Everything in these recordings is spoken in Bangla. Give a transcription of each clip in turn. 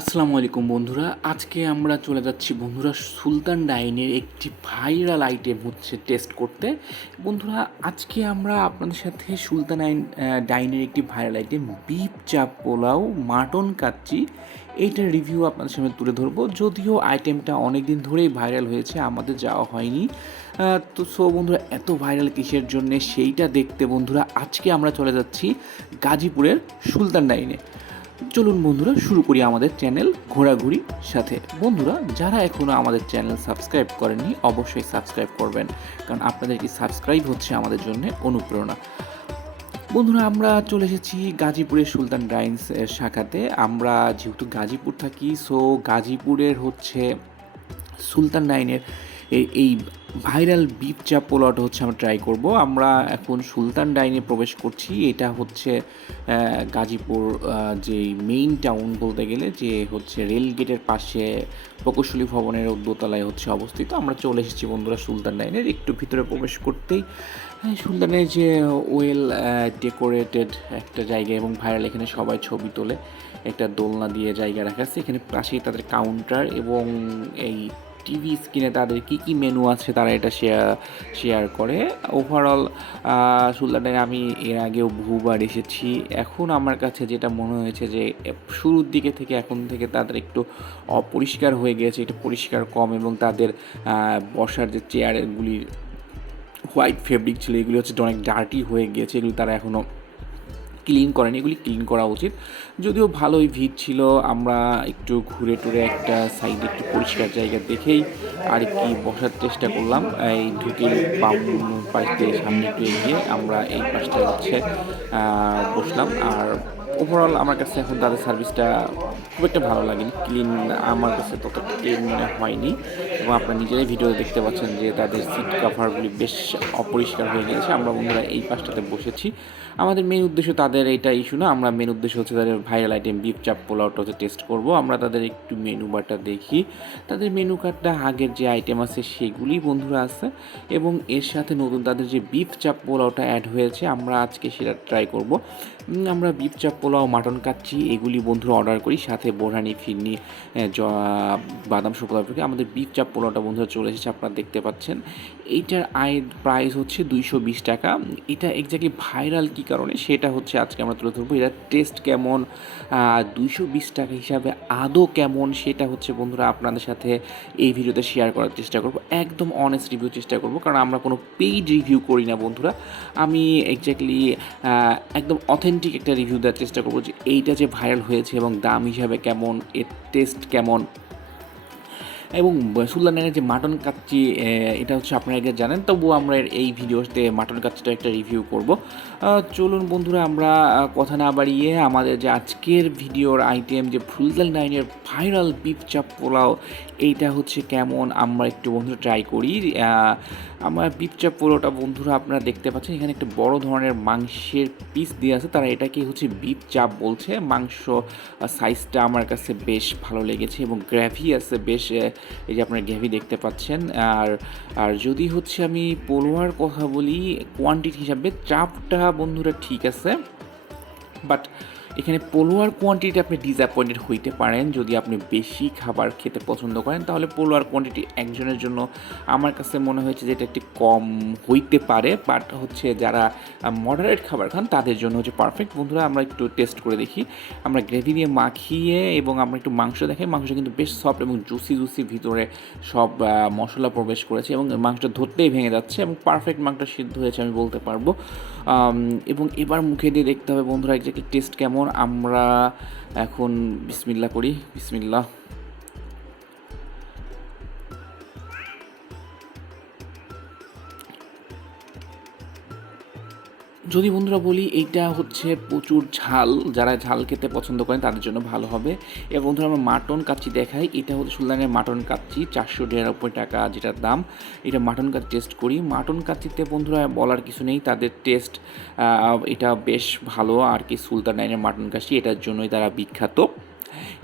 আসসালামু আলাইকুম বন্ধুরা। আজকে আমরা চলে যাচ্ছি বন্ধুরা সুলতান ডাইনের একটি ভাইরাল আইটেম হচ্ছে টেস্ট করতে। বন্ধুরা আজকে আমরা আপনাদের সাথে সুলতান ডাইনের একটি ভাইরাল আইটেম বিফ চাপ পোলাও মাটন কাচ্চি এইটার রিভিউ আপনাদের সামনে তুলে ধরবো। যদিও আইটেমটা অনেক দিন ধরেই ভাইরাল হয়েছে, আমাদের যাওয়া হয়নি। তো বন্ধুরা এত ভাইরাল কিসের জন্যে সেইটা দেখতে বন্ধুরা আজকে আমরা চলে যাচ্ছি গাজীপুরের সুলতান ডাইনে। চলুন বন্ধুরা শুরু করি আমাদের চ্যানেল ঘোরাঘুরি সাথে। বন্ধুরা যারা এখনও আমাদের চ্যানেল সাবস্ক্রাইব করেননি অবশ্যই সাবস্ক্রাইব করবেন, কারণ আপনাদের কি সাবস্ক্রাইব হচ্ছে আমাদের জন্য অনুপ্রেরণা। বন্ধুরা আমরা চলে এসেছি গাজীপুরের সুলতান ডাইন্স শাখাতে। আমরা যেহেতু গাজীপুর থাকি, গাজীপুরের হচ্ছে সুলতান ডাইনের এই ভাইরাল বিফ চাপ পোলাওটা হচ্ছে আমরা ট্রাই করব। আমরা এখন সুলতান ডাইনে প্রবেশ করছি। এটা হচ্ছে গাজীপুর যে মেইন টাউন বলতে গেলে, যে হচ্ছে রেল গেটের পাশে প্রকৌশলী ভবনের দোতলায় হচ্ছে অবস্থিত। আমরা চলে এসেছি বন্ধুরা সুলতান ডাইনের। একটু ভিতরে প্রবেশ করতেই সুলতানের যে ওয়েল ডেকোরেটেড একটা জায়গা এবং ভাইরাল, এখানে সবাই ছবি তোলে। একটা দোলনা দিয়ে জায়গা রাখা আছে, এখানে পাশেই তাদের কাউন্টার এবং এই টিভি স্ক্রিনে তাদের কী কী মেনু আছে তারা এটা শেয়ার করে। ওভারঅল সুলতানে আমি এর আগেও বহুবার এসেছি। এখন আমার কাছে যেটা মনে হয়েছে যে শুরুর দিকে থেকে এখন থেকে তাদের একটু অপরিষ্কার হয়ে গেছে, একটু পরিষ্কার কম, এবং তাদের বসার যে চেয়ারগুলির হোয়াইট ফেব্রিক ছিল এগুলি হচ্ছে অনেক ডার্টি হয়ে গিয়েছে, এগুলি তারা এখনও ক্লিন করেনি, এগুলি ক্লিন করা উচিত। যদিও ভালোই ভিড় ছিল, আমরা একটু ঘুরে টুরে একটা সাইডে একটু পরিষ্কার জায়গা দেখেই আর কি বসার চেষ্টা করলাম। এই ঢুকে বাম পাশ দিয়ে সামনে একটু এগিয়ে আমরা এই পাশটা হচ্ছে বসলাম। আর ওভারঅল আমার কাছে এখন তাদের সার্ভিসটা খুব একটা ভালো লাগেনি, ক্লিন আমার কাছে ততটা ক্লিন মনে হয়নি। এবং আপনারা নিজেরাই ভিডিওতে দেখতে পাচ্ছেন যে তাদের সিট কাভারগুলি বেশ অপরিষ্কার হয়ে গিয়েছে। আমরা বন্ধুরা এই পাশটাতে বসেছি। আমাদের মেন উদ্দেশ্য তাদের এইটা ইস্যু না, আমরা মেন উদ্দেশ্য হচ্ছে তাদের ভাইরাল আইটেম বিফ চাপ পোলাওটা হচ্ছে টেস্ট করব। আমরা তাদের একটু মেনু বারটা দেখি। তাদের মেনু কার্ডটা আগের যে আইটেম আছে সেগুলি বন্ধুরা আছে, এবং এর সাথে নতুন তাদের যে বিফ চাপ পোলাওটা অ্যাড হয়েছে আমরা আজকে সেটা ট্রাই করব। আমরা বিফ চাপ পোলাও মাটন কাচ্চি এগুলি বন্ধুরা অর্ডার করি, সাথে বোরহানি ফিরনি বাদাম শুকনো থেকে আমাদের বিফ চাপ পোলাওটা বন্ধুরা চলে এসেছে, আপনারা দেখতে পাচ্ছেন। এইটার প্রাইস হচ্ছে 220 টাকা। এটা এক্স্যাক্টলি ভাইরাল কী কারণে সেটা হচ্ছে আজকে আমরা তুলে ধরবো। এটার টেস্ট কেমন, 220 টাকা হিসাবে আদৌ কেমন, সেটা হচ্ছে বন্ধুরা আপনাদের সাথে এই ভিডিওতে শেয়ার করার চেষ্টা করব। একদম অনেস্ট রিভিউ চেষ্টা করব, কারণ আমরা কোনো পেইড রিভিউ করি না বন্ধুরা। আমি এক্স্যাক্টলি একদম অথেন্টিক একটা রিভিউ দেওয়ার চেষ্টা করবো যে এইটা যে ভাইরাল হয়েছে এবং দাম হিসাবে কেমন, এর টেস্ট কেমন। এবং সুলতানের যে মাটন কাচ্চি এটা হচ্ছে আপনারা আগে জানেন, তবুও আমরা এই ভিডিওতে মাটন কাচ্চিটা একটা রিভিউ করব। চলুন বন্ধুরা আমরা কথা না বাড়িয়ে আমাদের যে আজকের ভিডিওর আইটেম যে সুলতান ডাইনের ভাইরাল বিফ চাপ পোলাও এইটা হচ্ছে কেমন আমরা একটু বন্ধুরা ট্রাই করি। আমার বিফ চাপ পোলাওটা বন্ধুরা আপনারা দেখতে পাচ্ছেন এখানে একটা বড় ধরনের মাংসের পিস দিয়ে আছে, তারা এটাকে হচ্ছে বিফ চাপ বলছে। মাংস সাইজটা আমার কাছে বেশ ভালো লেগেছে এবং গ্রেভি আছে বেশ, এই যে আপনারা গ্রেভি দেখতে পাচ্ছেন। আর যদি হচ্ছে আমি পোলোয়ার কথা বলি কোয়ান্টিটি হিসাবে, চাপটা বন্ধুরা ঠিক আছে, বাট এখানে পোলোয়ার কোয়ান্টিটি আপনি ডিসঅ্যাপয়েন্টেড হইতে পারেন। যদি আপনি বেশি খাবার খেতে পছন্দ করেন তাহলে পোলোয়ার কোয়ান্টিটি একজনের জন্য আমার কাছে মনে হয়েছে যে এটা একটু কম হইতে পারে, বাট হচ্ছে যারা মডারেট খাবার খান তাদের জন্য হচ্ছে পারফেক্ট। বন্ধুরা আমরা একটু টেস্ট করে দেখি। আমরা গ্রেভি দিয়ে মাখিয়ে এবং আমরা একটু মাংস দেখাই। মাংস কিন্তু বেশ সফট এবং জুসি ভিতরে সব মশলা প্রবেশ করেছে এবং মাংসটা ধরতেই ভেঙে যাচ্ছে এবং পারফেক্ট মাংসটা সিদ্ধ হয়েছে আমি বলতে পারবো। এবং এবার মুখে দিয়ে দেখতে হবে বন্ধুরা এক্স্যাক্টলি টেস্ট কেমন। আমরা এখন বিসমিল্লাহ করি, বিসমিল্লাহ। যদি বন্ধুরা বলি এইটা হচ্ছে প্রচুর ঝাল, যারা ঝাল খেতে পছন্দ করেন তাদের জন্য ভালো হবে। এবার বন্ধুরা আমরা মাটন কাচ্চি দেখাই। এটা হচ্ছে সুলতানের মাটন কাচ্চি, 490 টাকা যেটার দাম। এটা মাটন কাচ্চি টেস্ট করি। মাটন কাচ্চিতে বন্ধুরা বলার কিছু নেই, তাদের টেস্ট এটা বেশ ভালো আর কি। সুলতান ডাইনের মাটন কাচ্চি এটার জন্যই তারা বিখ্যাত।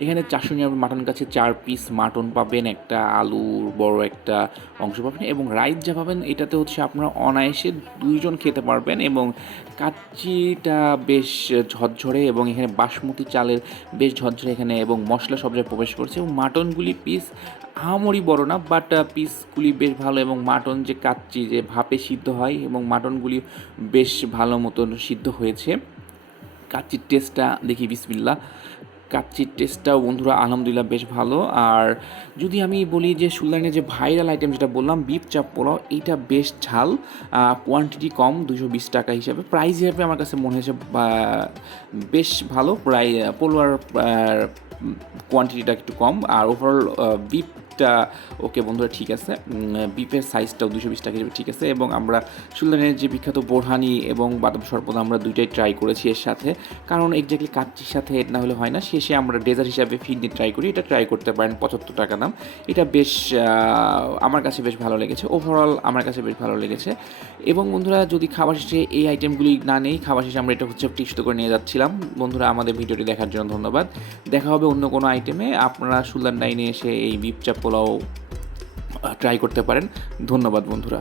এখানে 499 মাটন কাছে 4 পিস মাটন পাবেন, একটা আলুর বড় একটা অংশ পাবেন এবং রাইস যা পাবেন এটাতে হচ্ছে আপনারা অনায়াসে 2 জন খেতে পারবেন এবং কাচ্চিটা বেশ ঝরঝরে এবং এখানে বাসমতি চালের বেশ ঝরঝরে এখানে এবং মশলা সব জায়গায় প্রবেশ করছে এবং মাটনগুলি পিস আহামরি বড় না, বাট পিসগুলি বেশ ভালো এবং মাটন যে কাচ্চি যে ভাপে সিদ্ধ হয় এবং মাটনগুলি বেশ ভালো মতন সিদ্ধ হয়েছে। কাচ্চির টেস্টটা দেখি, বিসমিল্লাহ। কাচ্চির টেস্টটাও বন্ধুরা আলহামদুলিল্লাহ বেশ ভালো। আর যদি আমি বলি যে সুলতানের যে ভাইরাল আইটেম যেটা বললাম বিফ চাপ পোলাও, এইটা বেশ ঝাল, কোয়ান্টিটি কম, 220 টাকা হিসাবে। প্রাইস হিসাবে আমার কাছে মনে হয়েছে বেশ ভালো, প্রায় পোলাওয়ার কোয়ান্টিটিটা একটু কম। আর ওভারঅল বিফটা ওকে বন্ধুরা ঠিক আছে, বিফের সাইজটাও 220 টাকা হিসেবে ঠিক আছে। এবং আমরা সুলতানের যে বিখ্যাত বোরহানি এবং বাদাম শরবত আমরা দুইটাই ট্রাই করেছি এর সাথে, কারণ এক্স্যাক্টলি কাচ্চির সাথে না হলে হয় না। শেষে আমরা ডেজার্ট হিসাবে ফিরনি ট্রাই করি, এটা ট্রাই করতে পারেন, 75 টাকা দাম। এটা বেশ আমার কাছে বেশ ভালো লেগেছে, ওভারঅল আমার কাছে বেশ ভালো লেগেছে। এবং বন্ধুরা যদি খাবার শেষে এই আইটেমগুলি না নেই, খাবার শেষে আমরা এটা হচ্ছে টিপস করে নিয়ে যাচ্ছিলাম। বন্ধুরা আমাদের ভিডিওটি দেখার জন্য ধন্যবাদ। দেখা হবে অন্য কোনো আইটেমে। আপনারা সুলতান ডাইনে এসে এই বিফ চাপ পোলাও ট্রাই করতে পারেন। ধন্যবাদ বন্ধুরা।